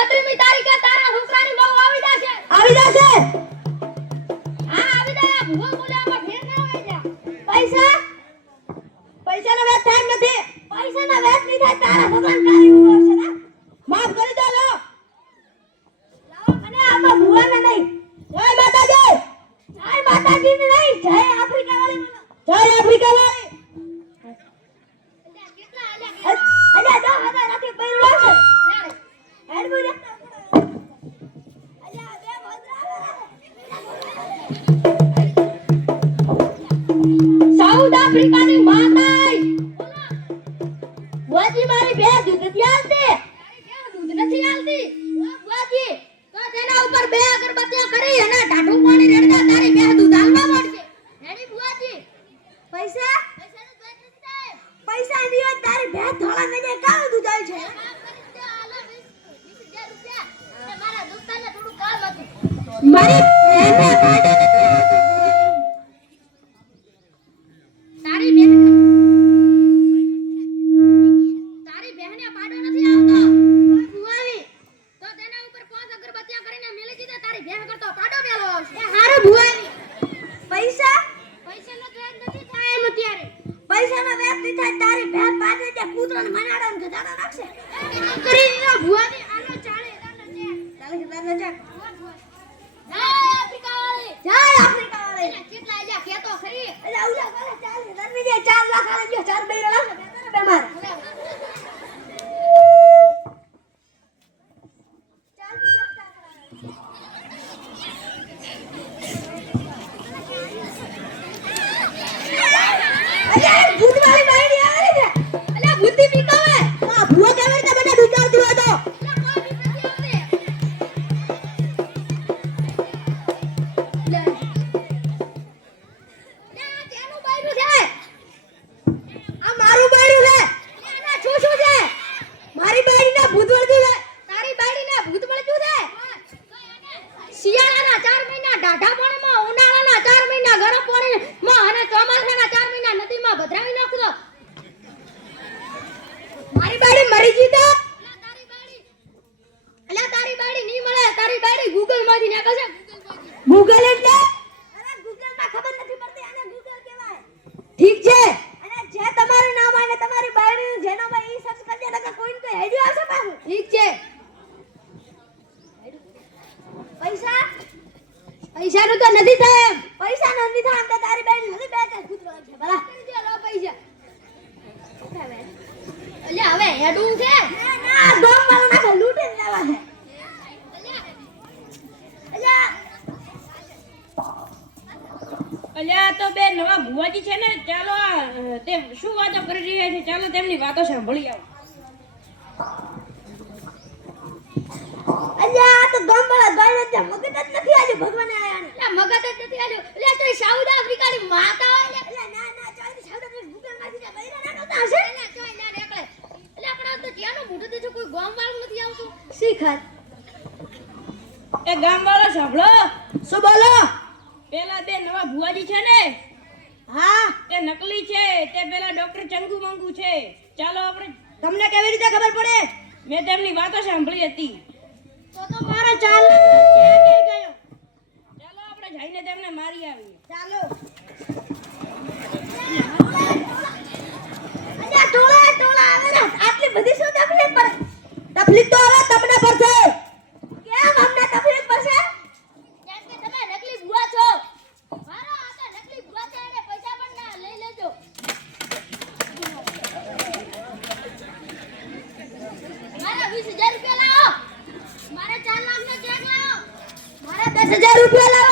15મી તારીખે તારા છોકરાની બહુ આવી જશે. આવી જશે. હા આવી જાય. ભૂવો બોલાવવા ફેર ના હોય જા. પૈસા પૈસાનો વેચ થાય એમ નથી. પૈસાનો વેચ નહીં થાય. તારા છોકરાને કાઢી મૂકશે ને. માફ કરી દો લો. લાવો મને આમાં ભૂવાને નહીં. જય માતાજી. જય માતાજી ને નહીં. જય આફ્રિકા વાળી બોલો. જય આફ્રિકા વાળી. કેટલા અલ્યા 10,000 રાખી પૈરું આવશે. હેડ બોલે. અલ્યા બે સાઉથ આફ્રિકાની માતાઈ. બોજી મારી બે દૂધ નથી આલતી. દૂધ નથી આલતી. બોજી તો તેના ઉપર બે અગરબત્તીઓ કરી અને ઢાઢું પાણી રેડતા તારી બે દૂધ આલવા પડશે. રેડી બુઆજી. પૈસા પૈસાનું વેચ નથી થાય. પૈસા ની હોય તારી બે ધોળા ને જાય કાવ દૂધ આવે છે. કામ કરી દે આલો 20,000 રૂપિયા. અને મારા દોસ્તારને થોડું કામ હતું. મારી બેને કાઢી નથી આવતું. તારી બેન તારી બહેને પાડો નથી આવતો. ભુવાવી તો તેના ઉપર 5 અગરબત્તીઓ કરીને મેલી દીધે તારી બહેન કરતો પાડો મેલો આવશે. એ હારું ભુવાવી. પૈસા પૈસાનો વેચ નથી થાય એમ અત્યારે. પૈસાનો વેચ નહીં થાય. તારી બે પાસે તે કૂતરાને મનાડો ને ગધાડો નાખશે. કરીને ભુવાની આનો ચાલે દાનો છે. ચાલે કે તાર નજર. જય આફ્રિકા વાળી. જય આફ્રિકા વાળી. એને કેટલા આલ્યા કેતો ખરી. એટલે ઉલા કરે ચાલે ધર્મી દે 4 લાખ આલે ગયો 4 બૈરા લાખ બે માર. અલ્યા ભૂતવાળી બાયડી આવે છે. અલ્યા ભૂતી પીકાવે. આ ભૂવા કેવી રીતે મને દુજાવતી હોય તો. આ મારું બાયડું છે. એના શું શું છે? મારી બાયડીને ભૂત વળગ્યું છે. તારી બાયડીને ભૂત મળ્યું છે. શિયાળાના 4 મહિના ઢાઢા પાણીમાં, ઉનાળાના 4 મહિના ગરમ પાણીમાં અને ચોમાસાના 4 મહિના નદીમાં ભદ્રાવી નાખજો. મારી બાયડી મરી ગઈ તો. અલ્યા તારી બાયડી નહીં મળે. તારી બાયડી ગૂગલ માંથી નાખે છે. ગૂગલ એટલે અરે ગૂગલ માં ખબર નથી પડતી. આને ગૂગલ કહેવાય. ઠીક છે. અને જે તમારું નામ આવે તમારી બાયડીનું જેનો માં ઈ સર્ચ કરજે નકર કોઈને કોઈ આઈડિયા આવશે પાછું. ઠીક છે. પૈસા પૈસાનું તો નથી થાય એમ. પૈસા નો નથી થાય. તો તારી બાયડી નથી બે ચાર કૂતરો છે ભલા. કરી દે લો પૈસા. અલ્યા હવે હેડું છે. ના ગોમ વાળો નાખે લૂટીને લેવા છે. અલ્યા અલ્યા તો બે નવા ભુવાજી છે ને, ચાલો તે શું વાતો કરી રહ્યા છે, ચાલો તેમની વાતો સાંભળી આવો. અલ્યા તો ગોમ વાળા ગાય છે. મગજ જ નથી આજે ભગવાને આયા ને. અલ્યા મગજ જ નથી આલ્યો. અલ્યા તો સાઉથ આફ્રિકાની માતા હોય ને. અલ્યા ના ના ચાલી સાઉથ ગૂગલ માંથી જે બૈરા ના નહોતા હશે. અલ્યા ચોય ના નીકળે. અલ્યા પણ આ તો જ્યાંનું મોઢું દેજો કોઈ ગામ વાળું નથી આવતું. શીખર એ ગામ વાળો સાંભળો, શું બોલો. પેલા બે નવા ભુવાજી છે ને, હા તે નકલી છે, તે પેલા ડોક્ટર ચંગુ મંગુ છે. ચાલો આપણે, તમને કેવી રીતે ખબર પડે. મેં તેમની વાતો સાંભળી હતી. તો મારો ચાલ ક્યાં કઈ ગયો. ચાલો આપણે જઈને તેમને મારી આવીએ. ચાલો અલ્યા ટોળા ટોળા આવે ને. આટલી બધી શું તકલીફ પડે. તકલીફ તો હવે તમને પડશે. કેમ અમને તકલીફ પડશે. કેમ કે તમે નકલી ભુવા છો. મારો આ તો નકલી ભુવા છે. એને પૈસા પણ ના લઈ લેજો. મારા 20,000 રૂપિયા લાવો. મારે 4 લાખનો ચેક લાવો. મારે 10,000 રૂપિયા લાવો.